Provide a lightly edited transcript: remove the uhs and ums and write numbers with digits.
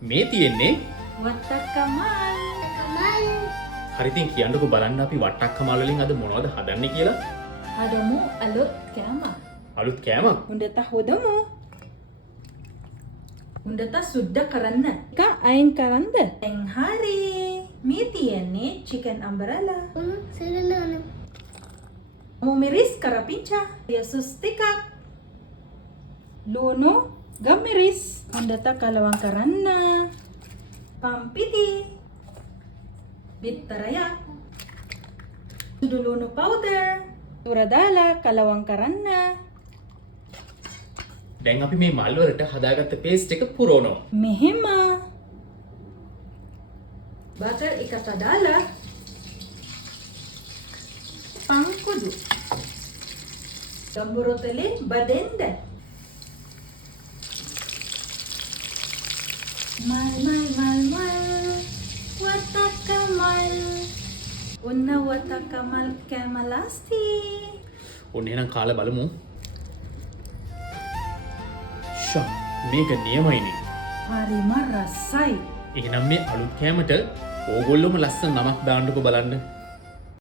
මේ තියෙන්නේ වත්තකමල්. හරි ඉතින් කියන්නකෝ බලන්න අපි වට්ටක් කමල් වලින් අද මොනවද හදන්නේ කියලා. හදමු අලුත් කෑම. අලුත් කෑමක්. හොඳට හොදමු. හොඳට සුද්ධ කරන්න. එක අයින් කරන්ද? දැන් හරි. මේ තියෙන්නේ chicken umbrella. Serena. Mumiris karapincha. Yesus tika. Luno gamiris. හොඳට කලවම් කරන්න. පම්පිටි. බිත්තරයක්. සුදු ලුණු powder. උර දාලා කලවම් කරන්න. දැන් අපි මේ මල් වලට හදාගත්ත පේස්ට් එක පුරවනවා. මෙහෙම. බටර් එකට දාලා පංකුදු. ගම්බරොතලේ බදෙන්ද. Mal. Watakamal. Una watakamal kamalasti. ඔන්න එහෙනම් කාලා බලමු. ෂා මේක නියමයිනේ. Harima rasai. එහෙනම් මේ අලුත් කෑමට ඕගොල්ලෝම ලස්සන නමක් දාන්නකෝ බලන්න.